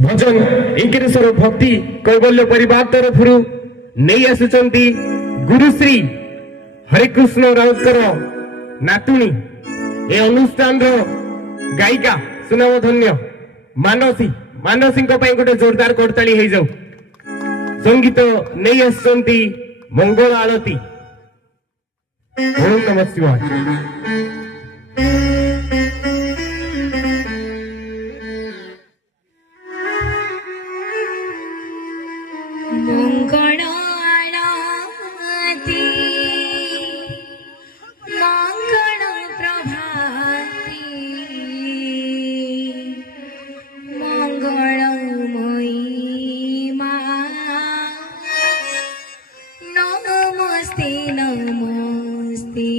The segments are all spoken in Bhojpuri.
भजन इंकेश्वर भक्ति कैवल्य परिवार तरफ नहीं आसुचंती गुरुश्री हरिकृष्ण राउतकर नातुणी ए अनुष्ठान गायिका सुनाम धन्य मानसी मानसी गोटे जोरदार करताली हो जाऊ। संगीत नहीं आसुचंती मंगल आलती। ओम नमः शिवाय। मंगल आरती मंगल प्रभाती मंगलमयी मां नमस्ते नमस्ते।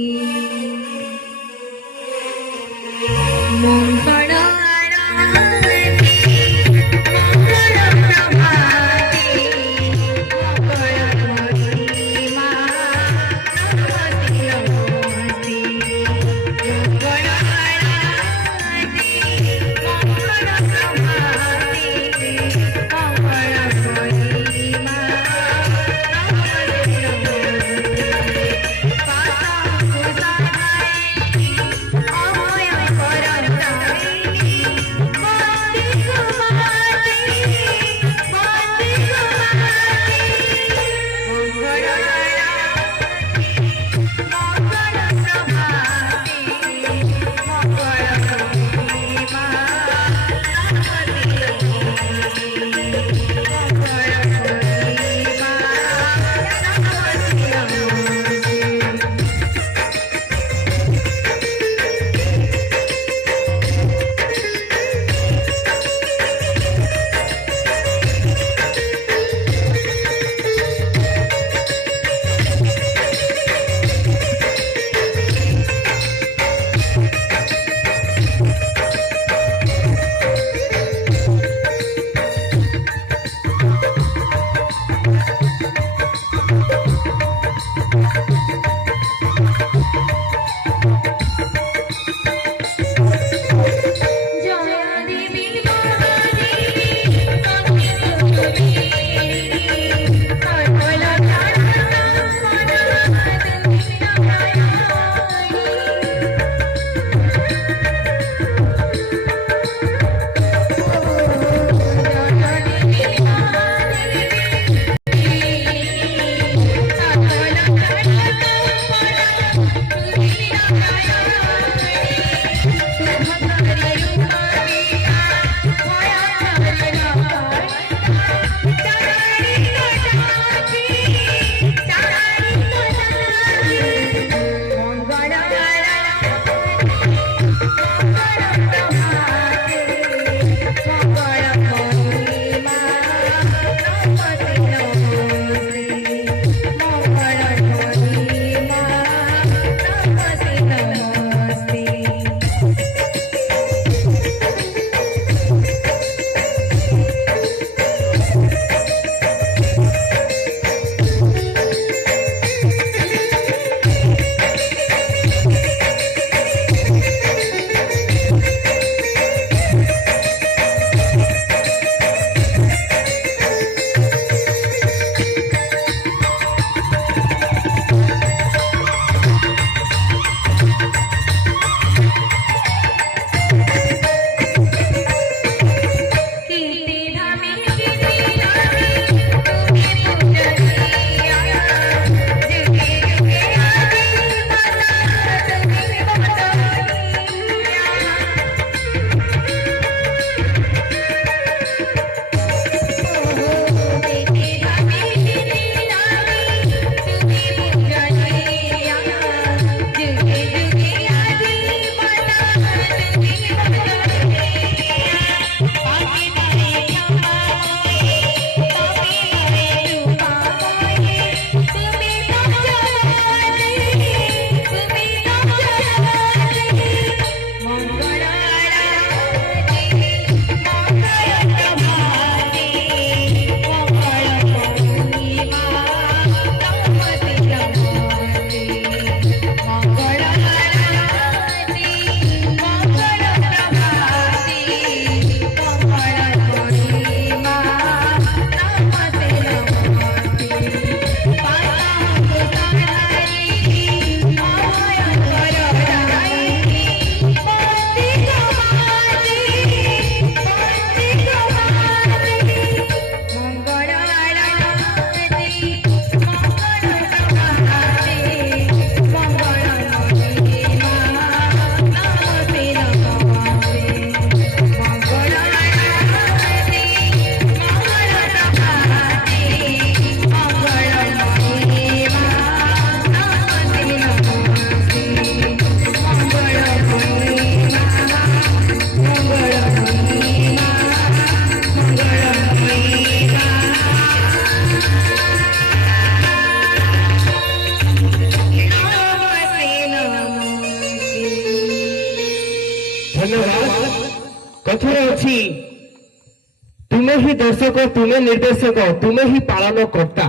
ତୁମେ ହିଁ ଦର୍ଶକ, ତୁମେ ନିର୍ଦ୍ଦେଶକ, ତୁମେ ହିଁ ପାଳନ କର୍ତ୍ତା।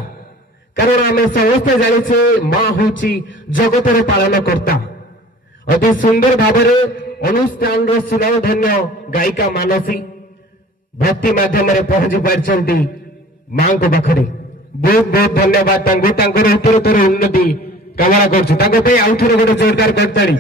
କାରଣ ଆମେ ସମସ୍ତେ ଜାଣିଛେ ମା ହଉଛି ଜଗତର ପାଳନ କର୍ତ୍ତା। ଅତି ସୁନ୍ଦର ଭାବରେ ଅନୁଷ୍ଠାନର ସୁନାମଧନ୍ୟ ଗାୟିକା ମାନସୀ ଭକ୍ତି ମାଧ୍ୟମରେ ପହଞ୍ଚି ପାରିଛନ୍ତି ମାଙ୍କ ପାଖରେ। ବହୁତ ବହୁତ ଧନ୍ୟବାଦ ତାଙ୍କୁ। ତାଙ୍କର ଉତ୍ତରୋତ୍ତର ଉନ୍ନତି କାମନା କରୁଛୁ। ତାଙ୍କ ପାଇଁ ଆଉ ଥରେ ଗୋଟେ ଜୋରଦାର କରିତାଳି।